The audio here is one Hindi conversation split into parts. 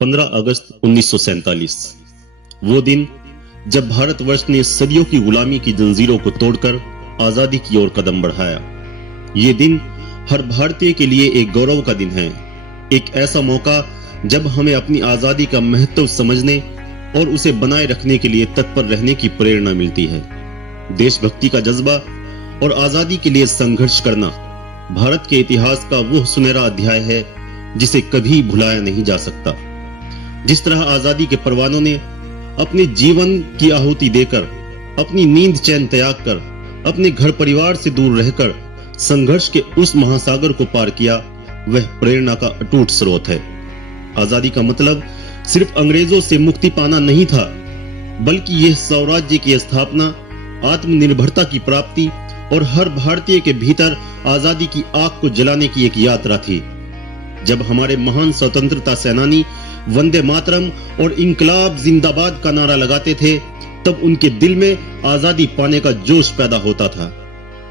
15 अगस्त 1947 वो दिन जब भारतवर्ष ने सदियों की गुलामी की जंजीरों को तोड़कर आजादी की ओर कदम बढ़ाया। ये दिन हर भारतीय के लिए एक गौरव का दिन है, एक ऐसा मौका जब हमें अपनी आजादी का महत्व समझने और उसे बनाए रखने के लिए तत्पर रहने की प्रेरणा मिलती है। देशभक्ति का जज्बा और आजादी के लिए संघर्ष करना भारत के इतिहास का वो सुनहरा अध्याय है जिसे कभी भुलाया नहीं जा सकता। जिस तरह आजादी के परवानों ने अपने जीवन की आहुति देकर, अपनी नींद चैन त्याग कर, अपने घर परिवार से दूर रहकर संघर्ष के उस महासागर को पार किया, वह प्रेरणा का अटूट स्रोत है। आजादी का मतलब सिर्फ अंग्रेजों से मुक्ति पाना नहीं था, बल्कि यह स्वराज्य की स्थापना, आत्मनिर्भरता की प्राप्ति और हर भारतीय के भीतर आजादी की आग को जलाने की एक यात्रा थी। जब हमारे महान स्वतंत्रता सेनानी वंदे मातरम और इंकलाब जिंदाबाद का नारा लगाते थे, तब उनके दिल में आजादी पाने का जोश पैदा होता था।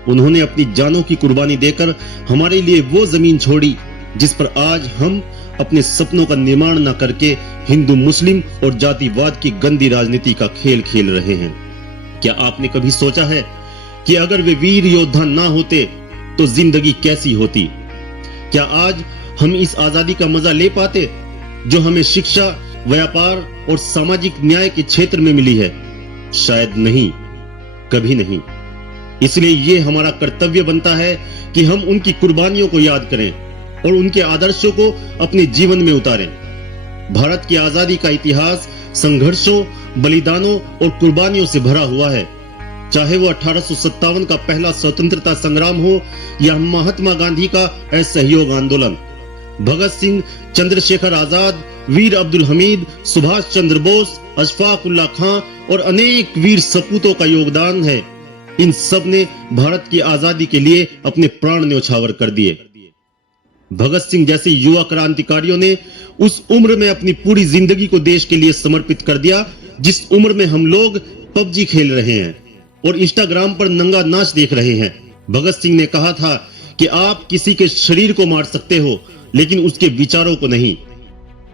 उन्होंने अपनी जानों की कुर्बानी देकर हमारे लिए वो जमीन छोड़ी जिस पर आज हम अपने सपनों का निर्माण न करके हिंदू मुस्लिम और जातिवाद की गंदी राजनीति का खेल खेल रहे हैं। क्या आपने कभी सोचा है कि अगर वे वीर योद्धा ना होते तो जिंदगी कैसी होती? क्या आज हम इस आजादी का मजा ले पाते जो हमें शिक्षा, व्यापार और सामाजिक न्याय के क्षेत्र में मिली है? शायद नहीं, कभी नहीं। इसलिए ये हमारा कर्तव्य बनता है कि हम उनकी कुर्बानियों को याद करें और उनके आदर्शों को अपने जीवन में उतारें। भारत की आजादी का इतिहास संघर्षों, बलिदानों और कुर्बानियों से भरा हुआ है। चाहे वो 1857 का पहला स्वतंत्रता संग्राम हो या महात्मा गांधी का असहयोग आंदोलन, भगत सिंह, चंद्रशेखर आजाद, वीर अब्दुल हमीद, सुभाष चंद्र बोस, अशफाक उल्लाह खां और अनेक वीर सपूतों का योगदान है। इन सब ने भारत की आजादी के लिए अपने प्राण न्यौछावर कर दिए। भगत सिंह जैसे युवा क्रांतिकारियों ने उस उम्र में अपनी पूरी जिंदगी को देश के लिए समर्पित कर दिया जिस उम्र में हम लोग पबजी खेल रहे हैं और इंस्टाग्राम पर नंगा नाच देख रहे हैं। भगत सिंह ने कहा था कि आप किसी के शरीर को मार सकते हो लेकिन उसके विचारों को नहीं।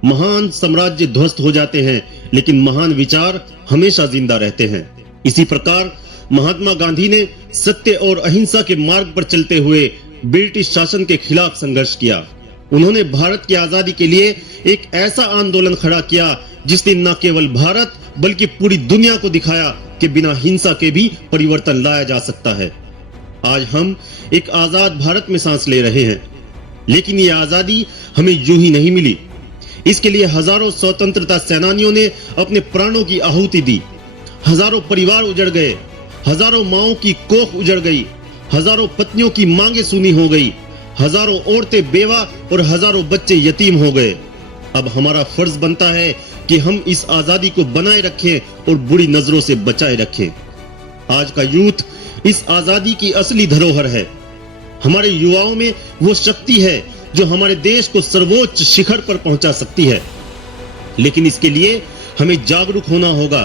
महान साम्राज्य ध्वस्त हो जाते हैं लेकिन महान विचार हमेशा जिंदा रहते हैं। इसी प्रकार महात्मा गांधी ने सत्य और अहिंसा के मार्ग पर चलते हुए ब्रिटिश शासन के खिलाफ संघर्ष किया। उन्होंने भारत की आजादी के लिए एक ऐसा आंदोलन खड़ा किया जिसने न केवल भारत बल्कि पूरी दुनिया को दिखाया कि बिना हिंसा के भी परिवर्तन लाया जा सकता है। आज हम एक आजाद भारत में सांस ले रहे हैं, लेकिन ये आजादी हमें यूं ही नहीं मिली। इसके लिए हजारों स्वतंत्रता सेनानियों ने अपने प्राणों की आहुति दी। हजारों परिवार उजड़ गए, हजारों माओं की कोख उजड़ गई, हजारों पत्नियों की मांगे सुनी हो गई, हजारों औरतें बेवा और हजारों बच्चे यतीम हो गए। अब हमारा फर्ज बनता है कि हम इस आजादी को बनाए रखें और बुरी नजरों से बचाए रखें। आज का यूथ इस आजादी की असली धरोहर है। हमारे युवाओं में वो शक्ति है जो हमारे देश को सर्वोच्च शिखर पर पहुंचा सकती है, लेकिन इसके लिए हमें जागरूक होना होगा।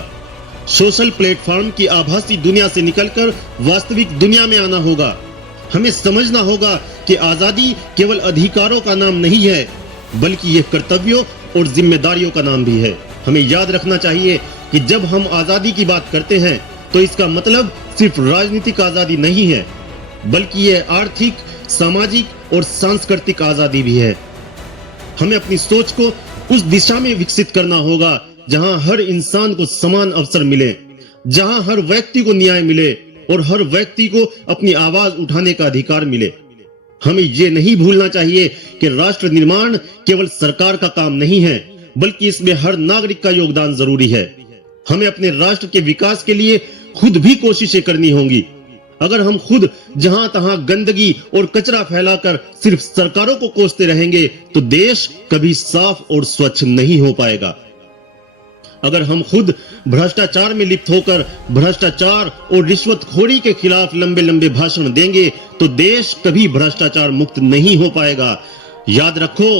सोशल प्लेटफॉर्म की आभासी दुनिया से निकलकर वास्तविक दुनिया में आना होगा। हमें समझना होगा कि आजादी केवल अधिकारों का नाम नहीं है, बल्कि यह कर्तव्यों और जिम्मेदारियों का नाम भी है। हमें याद रखना चाहिए कि जब हम आजादी की बात करते हैं तो इसका मतलब सिर्फ राजनीतिक आजादी नहीं है, बल्कि यह आर्थिक, सामाजिक और सांस्कृतिक आजादी भी है। हमें अपनी सोच को उस दिशा में विकसित करना होगा जहां हर इंसान को समान अवसर मिले, जहां हर व्यक्ति को न्याय मिले और हर व्यक्ति को अपनी आवाज उठाने का अधिकार मिले। हमें यह नहीं भूलना चाहिए कि राष्ट्र निर्माण केवल सरकार का काम नहीं है, बल्कि इसमें हर नागरिक का योगदान जरूरी है। हमें अपने राष्ट्र के विकास के लिए खुद भी कोशिशें करनी होंगी। अगर हम खुद जहां तहां गंदगी और कचरा फैलाकर सिर्फ सरकारों को कोसते रहेंगे तो देश कभी साफ और स्वच्छ नहीं हो पाएगा। अगर हम खुद भ्रष्टाचार में लिप्त होकर भ्रष्टाचार और रिश्वतखोरी के खिलाफ लंबे लंबे भाषण देंगे तो देश कभी भ्रष्टाचार मुक्त नहीं हो पाएगा। याद रखो,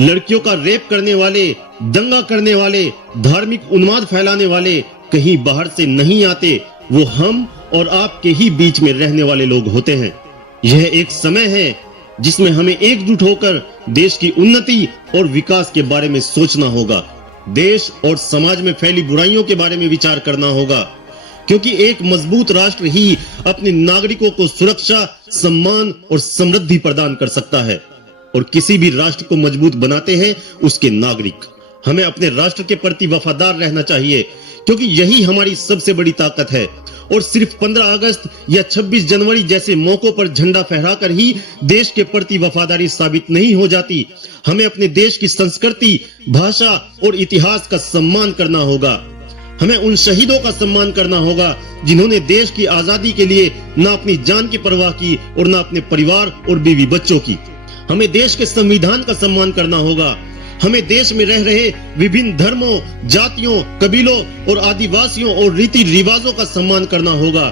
लड़कियों का रेप करने वाले, दंगा करने वाले, धार्मिक उन्माद फैलाने वाले कहीं बाहर से नहीं आते, वो हम और आपके ही बीच में रहने वाले लोग होते हैं। यह एक समय है जिसमें हमें एकजुट होकर देश की उन्नति और विकास के बारे में सोचना होगा। देश और समाज में फैली बुराइयों के बारे में विचार करना होगा, क्योंकि एक मजबूत राष्ट्र ही अपने नागरिकों को सुरक्षा, सम्मान और समृद्धि प्रदान कर सकता है। और किसी भी राष्ट्र को मजबूत बनाते हैं उसके नागरिक। हमें अपने राष्ट्र के प्रति वफादार रहना चाहिए, क्योंकि यही हमारी सबसे बड़ी ताकत है। और सिर्फ 15 अगस्त या 26 जनवरी जैसे मौकों पर झंडा फहराकर ही देश के प्रति वफादारी साबित नहीं हो जाती। हमें अपने देश की संस्कृति, भाषा और इतिहास का सम्मान करना होगा। हमें उन शहीदों का सम्मान करना होगा जिन्होंने देश की आजादी के लिए न अपनी जान की परवाह की और न अपने परिवार और बीवी बच्चों की। हमें देश के संविधान का सम्मान करना होगा। हमें देश में रह रहे विभिन्न धर्मों, जातियों, कबीलों और आदिवासियों और रीति रिवाजों का सम्मान करना होगा,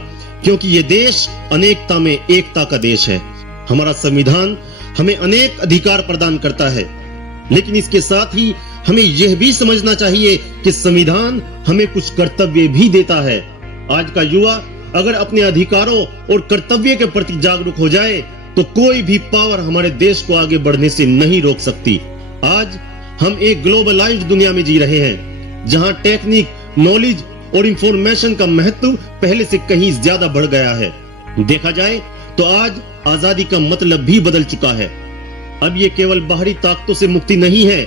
क्योंकि ये देश अनेकता में एकता का देश है। हमारा संविधान हमें अनेक अधिकार प्रदान करता है, लेकिन इसके साथ ही हमें यह भी समझना चाहिए कि संविधान हमें कुछ कर्तव्य भी देता है। आज का युवा अगर अपने अधिकारों और कर्तव्य के प्रति जागरूक हो जाए तो कोई भी पावर हमारे देश को आगे बढ़ने से नहीं रोक सकती। आज हम एक ग्लोबलाइज्ड दुनिया में जी रहे हैं, जहां टेक्निक, नॉलेज और इंफॉर्मेशन का महत्व पहले से कहीं ज्यादा बढ़ गया है। देखा जाए तो आज आजादी का मतलब भी बदल चुका है। अब ये केवल बाहरी ताकतों से मुक्ति नहीं है,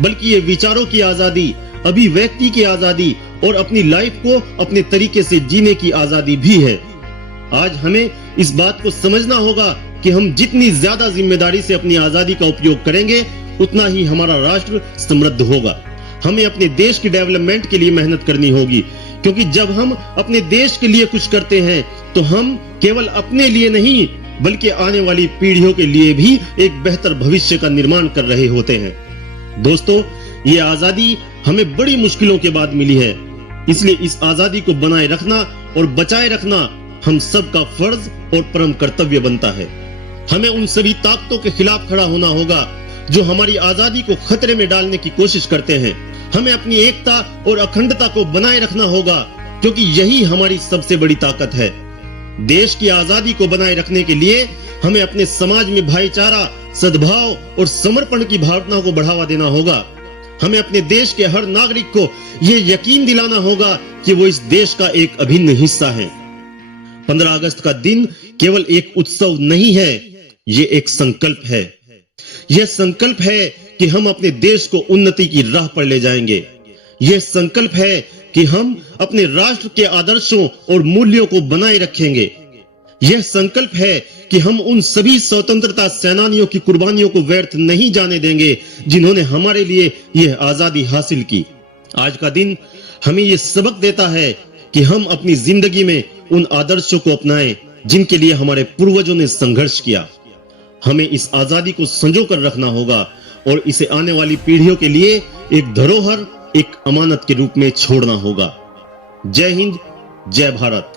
बल्कि ये विचारों की आजादी, अभिव्यक्ति की आजादी और अपनी लाइफ को अपने तरीके से जीने की आजादी भी है। आज हमें इस बात को समझना होगा कि हम जितनी ज्यादा जिम्मेदारी से अपनी आजादी का उपयोग करेंगे, उतना ही हमारा राष्ट्र समृद्ध होगा। हमें अपने देश की डेवलपमेंट के लिए मेहनत करनी होगी, क्योंकि जब हम अपने देश के लिए कुछ करते हैं तो हम केवल अपने लिए नहीं बल्कि आने वाली पीढ़ियों के लिए भी एक बेहतर भविष्य का निर्माण कर रहे होते हैं। दोस्तों, ये आजादी हमें बड़ी मुश्किलों के बाद मिली है, इसलिए इस आजादी को बनाए रखना और बचाए रखना हम सबका फर्ज और परम कर्तव्य बनता है। हमें उन सभी ताकतों के खिलाफ खड़ा होना होगा जो हमारी आजादी को खतरे में डालने की कोशिश करते हैं। हमें अपनी एकता और अखंडता को बनाए रखना होगा, क्योंकि यही हमारी सबसे बड़ी ताकत है। देश की आजादी को बनाए रखने के लिए हमें अपने समाज में भाईचारा, सद्भाव और समर्पण की भावना को बढ़ावा देना होगा। हमें अपने देश के हर नागरिक को यह यकीन दिलाना होगा कि वो इस देश का एक अभिन्न हिस्सा है। 15 अगस्त का दिन केवल एक उत्सव नहीं है, ये एक संकल्प है। यह संकल्प है कि हम अपने देश को उन्नति की राह पर ले जाएंगे। यह संकल्प है कि हम अपने राष्ट्र के आदर्शों और मूल्यों को बनाए रखेंगे। यह संकल्प है कि हम उन सभी स्वतंत्रता सेनानियों की कुर्बानियों को व्यर्थ नहीं जाने देंगे जिन्होंने हमारे लिए यह आजादी हासिल की। आज का दिन हमें यह सबक देता है कि हम अपनी जिंदगी में उन आदर्शों को अपनाएं जिनके लिए हमारे पूर्वजों ने संघर्ष किया। हमें इस आजादी को संजो कर रखना होगा और इसे आने वाली पीढ़ियों के लिए एक धरोहर, एक अमानत के रूप में छोड़ना होगा। जय हिंद, जय भारत।